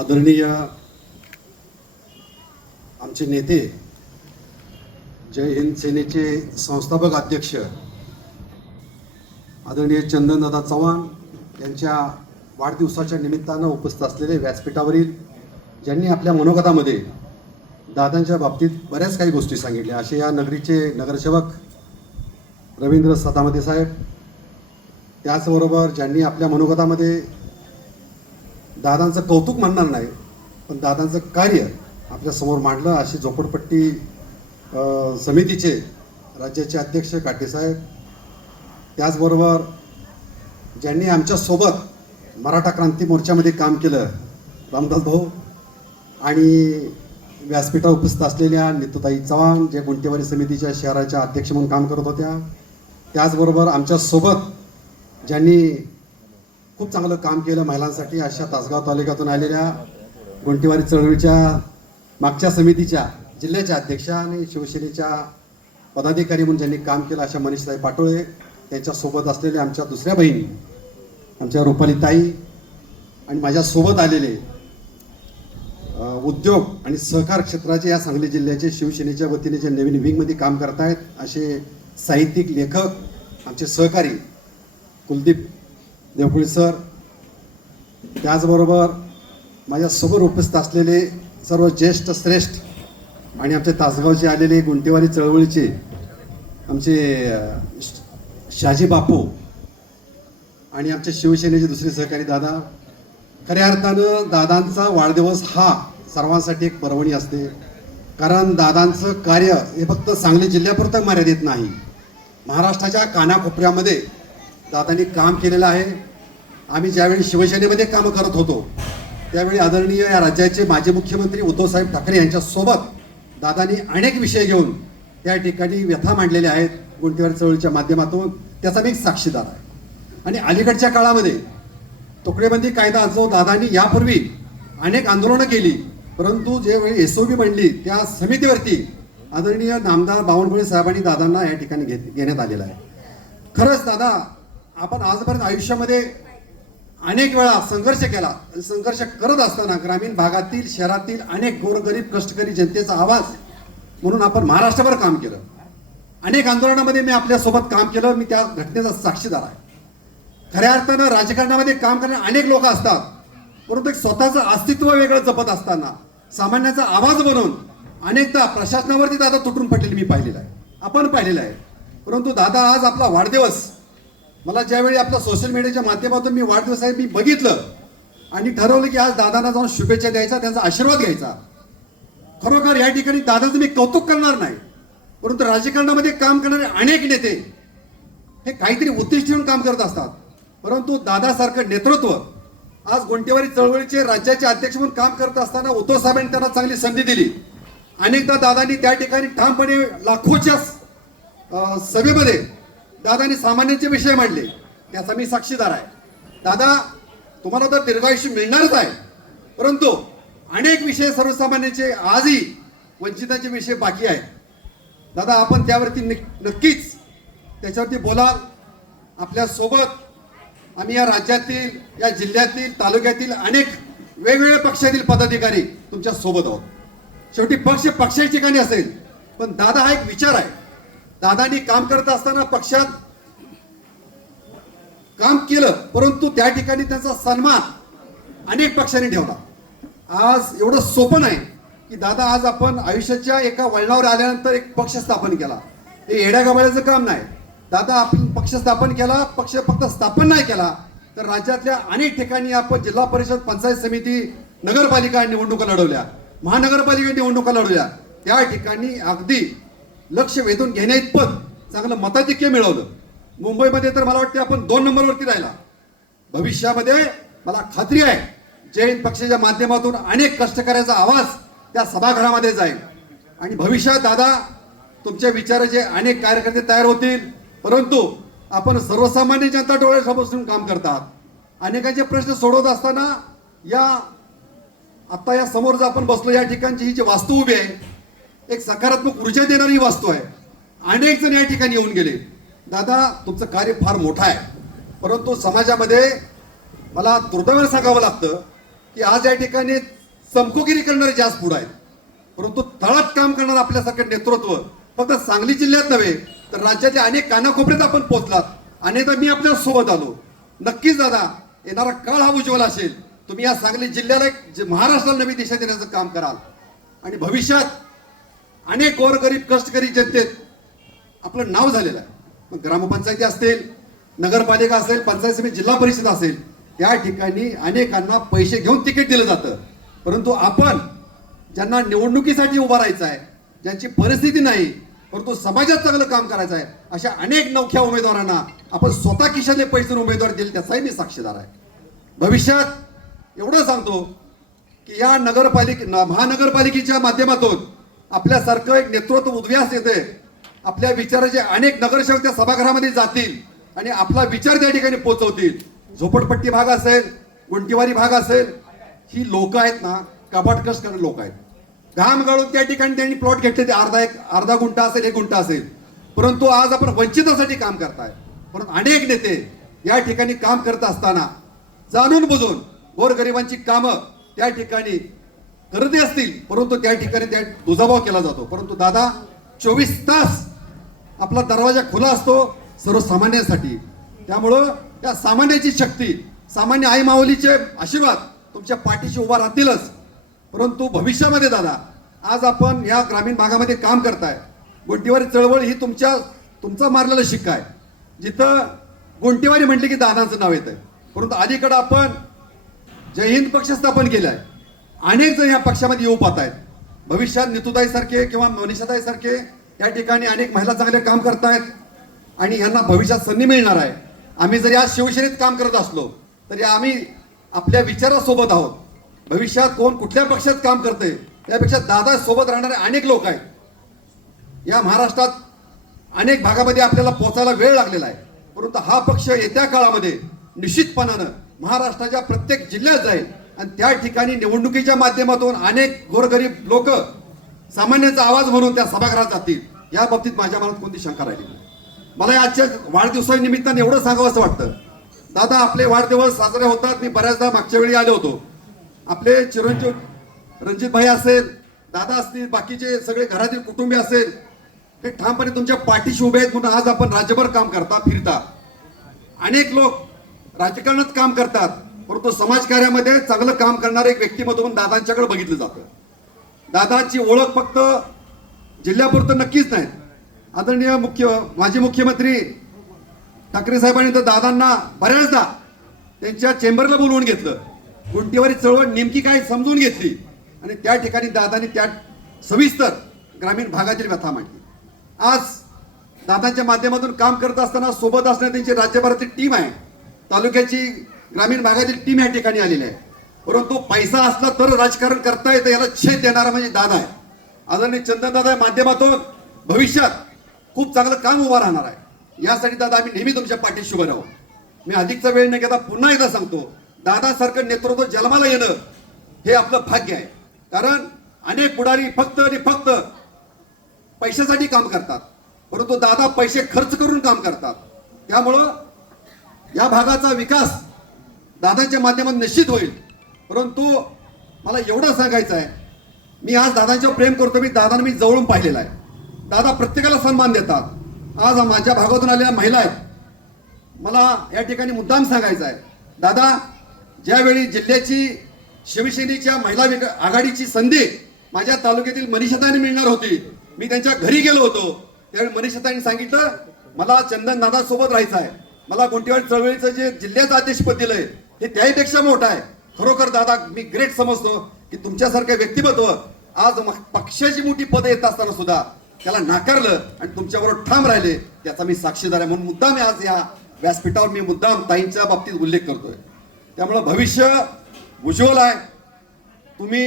आदरणीय आमचे नेते, जय हिंद सेनेचे संस्थापक अध्यक्ष आदरणीय चंदनदादा चव्हाण यांच्या वाढदिवसाच्या निमित्तानं उपस्थित असलेले व्यासपीठावरील ज्यांनी आपल्या मनोगतामध्ये दादांच्या बाबतीत बऱ्याच काही गोष्टी सांगितल्या, असे या नगरीचे नगरसेवक रवींद्र सदामते साहेब, त्याचबरोबर ज्यांनी आपल्या मनोगतामध्ये दादांचं कौतुक म्हणणार नाही पण दादांचं कार्य आपल्यासमोर मांडलं, अशी झोपडपट्टी समितीचे राज्याचे अध्यक्ष काटेसाहेब, त्याचबरोबर ज्यांनी आमच्यासोबत मराठा क्रांती मोर्चामध्ये काम केलं रामदास भाऊ, आणि व्यासपीठावर उपस्थित असलेल्या नितूताई चव्हाण, जे गुंटेवारी समितीच्या शहराच्या अध्यक्ष म्हणून काम करत होत्या, त्याचबरोबर आमच्यासोबत ज्यांनी खूप चांगलं काम केलं महिलांसाठी, अशा तासगाव तालुक्यातून आलेल्या गुंटेवारी चळवळीच्या मागच्या समितीच्या जिल्ह्याच्या अध्यक्षा आणि शिवसेनेच्या पदाधिकारी म्हणून ज्यांनी काम केलं अशा मनीषताई पाटोळे, त्यांच्यासोबत असलेले आमच्या दुसऱ्या बहिणी आमच्या रुपालीताई, आणि माझ्यासोबत आलेले उद्योग आणि सहकार क्षेत्राचे या सांगली जिल्ह्याचे शिवसेनेच्या वतीने जे नवीन विंगमध्ये काम करत आहेत असे साहित्यिक, लेखक, आमचे सहकारी कुलदीप देवकुळे सर, त्याचबरोबर माझ्यासोबत उपस्थित असलेले सर्व ज्येष्ठ श्रेष्ठ आणि आमचे तासगावचे आलेले गुंटेवारी चळवळीचे आमचे शाजी बापू आणि आमचे शिवसेनेचे दुसरे सहकारी दादा. खऱ्या अर्थानं दादांचा वाढदिवस हा सर्वांसाठी एक पर्वणी असते, कारण दादांचं कार्य हे फक्त सांगली जिल्ह्यापुरतं मर्यादित नाही, महाराष्ट्राच्या कानाकोपऱ्यामध्ये दादांनी काम केलेलं आहे. आम्ही ज्यावेळी शिवसेनेमध्ये काम करत होतो त्यावेळी आदरणीय या राज्याचे माजी मुख्यमंत्री उद्धवसाहेब ठाकरे यांच्यासोबत दादांनी अनेक विषय घेऊन त्या ठिकाणी व्यथा मांडलेल्या आहेत गुंटेवारी चळवळीच्या माध्यमातून, त्याचा मी एक साक्षीदार आहे. आणि अलीकडच्या काळामध्ये तुकडेबंदी कायदा जो दादांनी यापूर्वी अनेक आंदोलनं केली, परंतु ज्यावेळी SOB बनली त्या समितीवरती आदरणीय नामदार बावनकुळे साहेबांनी दादांना या ठिकाणी घेण्यात आलेला आहे. खरंच दादा, आपण आजपर्यंत आयुष्यामध्ये अनेक वेळा संघर्ष केला, संघर्ष करत असताना ग्रामीण भागातील, शहरातील अनेक गोरगरीब कष्टकरी जनतेचा आवाज म्हणून आपण महाराष्ट्रभर काम केलं. अनेक आंदोलनामध्ये मी आपल्यासोबत काम केलं, मी त्या घटनेचा साक्षीदार आहे. खऱ्या अर्थानं राजकारणामध्ये काम करणारे अनेक लोक असतात, परंतु एक स्वतःचं अस्तित्व वेगळं जपत असताना सामान्याचा आवाज बनवून अनेकदा प्रशासनावरती दादा तुटून पडलेले मी पाहिलेलं आहे, आपण पाहिलेलं आहे. परंतु दादा आज आपला वाढदिवस, मला ज्यावेळी आपल्या सोशल मीडियाच्या माध्यमातून मी वाढदिवस आहे मी बघितलं आणि ठरवलं की आज दादांना जाऊन शुभेच्छा द्यायचा, त्यांचा आशीर्वाद घ्यायचा. खरोखर या ठिकाणी दादाचं मी कौतुक करणार नाही, परंतु राजकारणामध्ये काम करणारे अनेक नेते हे काहीतरी उद्दिष्ट ठेवून काम करत असतात, परंतु दादासारखं नेतृत्व आज गुंटेवारी चळवळीचे राज्याचे अध्यक्ष म्हणून काम करत असताना उद्धव साहेबांनी त्यांना चांगली संधी दिली. अनेकदा दादांनी त्या ठिकाणी ठामपणे लाखोच्या सभेमध्ये दादांनी सामान्यांचे विषय मांडले, त्याचा मी साक्षीदार आहे. दादा, तुम्हाला तर दीर्घायुष्य मिळणारच आहे, परंतु अनेक विषय सर्वसामान्यांचे आजही वंचितांचे विषय बाकी आहेत. दादा, आपण त्यावरती नक्कीच त्याच्यावरती बोलाल. आपल्यासोबत आम्ही या राज्यातील, या जिल्ह्यातील, तालुक्यातील अनेक वेगवेगळ्या पक्षातील पदाधिकारी तुमच्या सोबत आहोत. शेवटी पक्षाच्या ठिकाणी असेल, पण दादा हा एक विचार आहे. दादांनी काम करत असताना पक्षात काम केलं, परंतु त्या ठिकाणी त्यांचा सन्मान अनेक पक्षांनी ठेवला. आज एवढं सोपं नाही की दादा, आज आपण आयुष्याच्या एका वळणावर आल्यानंतर एक पक्ष स्थापन केला, हे येड्या गबाळ्याचं काम नाही. दादा, आपण पक्ष स्थापन केला, पक्ष फक्त स्थापन नाही केला तर राज्यातल्या अनेक ठिकाणी आपण जिल्हा परिषद, पंचायत समिती, नगरपालिका निवडणुका लढवल्या, महानगरपालिका निवडणुका लढवल्या, त्या ठिकाणी अगदी लक्ष वेधून घेण्या इतपत चांगलं मताधिक्य मिळवलं. मुंबईमध्ये तर मला वाटते आपण 2 नंबरवरती राहिला. भविष्यामध्ये मला खात्री आहे जय हिंद पक्षाच्या माध्यमातून अनेक कष्टकऱ्याचा आवाज त्या सभागृहामध्ये जाईल आणि भविष्यात दादा तुमच्या विचाराचे अनेक कार्यकर्ते तयार होतील, परंतु आपण सर्वसामान्य जनता डोळ्यासमोर काम करतात. अनेकांचे प्रश्न सोडवत असताना आता या समोर जर आपण बसलो, या ठिकाणची ही जी वास्तू उभी आहे एक सकारात्मक ऊर्जा देणारी वास्तू आहे. अनेक जण या ठिकाणी येऊन गेले. दादा, तुमचं कार्य फार मोठं आहे, परंतु समाजामध्ये मला दुर्दैवाने सांगावं लागतं की आज या ठिकाणी चमकोगिरी करणारे जास्त पुढे आहेत, परंतु तळात काम करणारं आपल्यासारखं नेतृत्व फक्त सांगली जिल्ह्यात नव्हे तर राज्याच्या अनेक कानाकोपऱ्यात आपण पोहोचलात. अनेकदा मी आपल्या सोबत आलो. नक्कीच दादा, येणारा काळ हा उज्ज्वल असेल. तुम्ही या सांगली जिल्ह्याला महाराष्ट्राला नवी दिशा देण्याचं काम कराल आणि भविष्यात अनेक गोरगरीब कष्टकरी जनतेत आपलं नाव झालेलं आहे. मग ग्रामपंचायती असतील, नगरपालिका असेल, पंचायत समिती, जिल्हा परिषद असेल, त्या ठिकाणी अनेकांना पैसे घेऊन तिकीट दिलं जातं. परंतु आपण ज्यांना निवडणुकीसाठी उभा राहायचं आहे, ज्यांची परिस्थिती नाही परंतु समाजात चांगलं काम करायचं आहे, अशा अनेक नवख्या उमेदवारांना आपण स्वतः खिशातले पैसे उमेदवार दिले, त्याचाही मी साक्षीदार आहे. भविष्यात एवढं सांगतो की या महानगरपालिकेच्या माध्यमातून आपल्यासारखं एक नेतृत्व उदयास येते. आपल्या विचाराचे अनेक नगरसेवक त्या सभागृहामध्ये जातील आणि आपला विचार त्या ठिकाणी पोहोचवतील. झोपडपट्टी भाग असेल, गुंटीवारी भाग असेल, ही लोक आहेत ना, कपाट कष्ट करणारे लोक आहेत. घाम गाळून त्या ठिकाणी त्यांनी प्लॉट घेतले, ते अर्धा गुंठा असेल, 1 गुंठा असेल, परंतु आज आपण वंचितासाठी काम करताय. परंतु अनेक नेते या ठिकाणी काम करत असताना जाणून बुजून गोरगरिबांची कामं त्या ठिकाणी करते असतील, परंतु त्या ठिकाणी त्या दुजाभाव केला जातो. परंतु दादा 24 तास आपला दरवाजा खुला असतो सर्वसामान्यांसाठी. त्यामुळं त्या सामान्याची शक्ती, सामान्य आई माऊलीचे आशीर्वाद तुमच्या पाठीशी उभा राहतीलच. परंतु भविष्यामध्ये दादा, आज आपण या ग्रामीण भागामध्ये काम करताय. गुंटीवारी चळवळ ही तुमचा मारलेला शिक्का आहे. जिथं गुंटीवारी म्हटले की दादांचं नाव येतंय, परंतु अलीकडं आपण जय हिंद पक्ष स्थापन केलाय. अनेक जण या पक्षामध्ये येऊ पाहत आहेत. भविष्यात नितुताई सारखे किंवा मनीषाताई सारखे या ठिकाणी अनेक महिला चांगले काम करतायत आणि यांना भविष्यात संधी मिळणार आहे. आम्ही जरी आज शिवसेनेत काम करत असलो तरी आम्ही आपल्या विचारासोबत आहोत. भविष्यात कोण कुठल्या पक्षात काम करते त्यापेक्षा दादा सोबत राहणारे अनेक लोक आहेत. या महाराष्ट्रात अनेक भागामध्ये आपल्याला पोहोचायला वेळ लागलेला आहे, परंतु हा पक्ष येत्या काळामध्ये निश्चितपणानं महाराष्ट्राच्या प्रत्येक जिल्ह्यात जाईल आणि त्या ठिकाणी निवडणुकीच्या माध्यमातून अनेक गोरगरीब लोक सामान्यांचा आवाज म्हणून त्या सभागृहात जातील. या बाबतीत माझ्या मनात कोणती शंका राहिली नाही. मला आजच्या वाढदिवसानिमित्ताने एवढं सांगावं असं वाटतं. दादा, आपले वाढदिवस साजरे होतात. मी बऱ्याचदा मागच्या वेळी आलो होतो. आपले चिरंजीव रणजित भाई असेल, दादा असतील, बाकीचे सगळे घरातील कुटुंबीय असेल, हे ठामपणे तुमच्या पाठीशी उभे आहेत. म्हणून आज आपण राज्यभर काम करता फिरता. अनेक लोक राजकारणात काम करतात, परंतु समाजकार्यामध्ये चांगलं काम करणारे एक व्यक्तिमत्व म्हणून दादांच्याकडे बघितलं जातं. दादांची ओळख फक्त जिल्ह्यापुरतं नक्कीच नाही. आदरणीय माजी मुख्यमंत्री ठाकरे साहेबांनी तर दादांना बऱ्याचदा त्यांच्या चेंबरला बोलवून घेतलं. गुंटीवारी चळवळ नेमकी काय समजून घेतली आणि त्या ठिकाणी दादांनी त्या सविस्तर ग्रामीण भागातील व्यथा मांडली. आज दादांच्या माध्यमातून काम करत असताना सोबत असणारी त्यांची राज्यभरातील टीम आहे. तालुक्याची ग्रामीण भागातील टीम या ठिकाणी आलेली आहे. परंतु पैसा असला तर राजकारण करता येतं, याला छेद देणारा म्हणजे दादा आहे. आदरणीय चंदनदादा माध्यमातून भविष्यात खूप चांगलं काम उभं राहणार आहे. यासाठी दादा आम्ही नेहमी तुमच्या पाठीशी उभं राहू. मी अधिकचा वेळ न घेता पुन्हा एकदा सांगतो, दादासारखं नेतृत्व जन्माला येणं हे आपलं भाग्य आहे. कारण अनेक पुढारी फक्त आणि फक्त पैशासाठी काम करतात, परंतु दादा पैसे खर्च करून काम करतात. त्यामुळं या भागाचा विकास दादांच्या माध्यमातून निश्चित होईल. परंतु मला एवढं सांगायचं आहे, मी आज दादांच्यावर प्रेम करतो. दादांना मी जवळून पाहिलेला आहे. दादा प्रत्येकाला सन्मान देतात. आज माझ्या भागातून आलेल्या महिला आहेत. मला या ठिकाणी मुद्दाम सांगायचं आहे, दादा ज्यावेळी जिल्ह्याची शिवसेनेच्या महिला आघाडीची संधी माझ्या तालुक्यातील मनीषाताईंनी मिळणार होती, मी त्यांच्या घरी गेलो होतो. त्यावेळी मनीषाताईंनी सांगितलं, मला चंदन दादा सोबत राहायचं आहे. मला गुंटीवाडी चळवळीचं जे जिल्ह्याचं अध्यक्षपद दिलंय हे त्याहीपेक्षा मोठं आहे. खरोखर दादा मी ग्रेट समजतो की तुमच्यासारखे व्यक्तिमत्व आज पक्षाची मोठी पदं येत असताना सुद्धा त्याला नाकारलं आणि तुमच्याबरोबर ठाम राहिले, त्याचा मी साक्षीदार आहे. म्हणून मुद्दाम आज या व्यासपीठावर मी मुद्दाम ताईंच्या बाबतीत उल्लेख करतोय. त्यामुळं भविष्य उज्ज्वल आहे. तुम्ही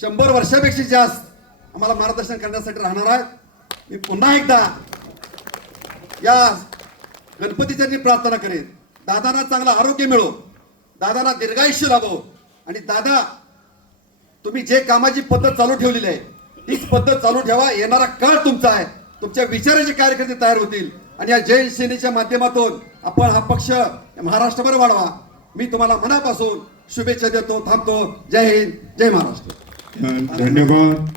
100 वर्षापेक्षा जास्त आम्हाला मार्गदर्शन करण्यासाठी राहणार आहे. मी पुन्हा एकदा या गणपतीच्या प्रार्थना करेन, दादांना चांगलं आरोग्य मिळो, दादांना दीर्घायुष्य लाभो आणि दादा तुम्ही जे कामाची पद्धत चालू ठेवलेली आहे तीच पद्धत चालू ठेवा. येणारा काळ तुमचा आहे. तुमच्या विचाराचे कार्यकर्ते तयार होतील आणि या जय सेनेच्या माध्यमातून आपण हा पक्ष महाराष्ट्रभर वाढवा. मी तुम्हाला मनापासून शुभेच्छा देतो, थांबतो. जय हिंद, जय महाराष्ट्र. धन्यवाद.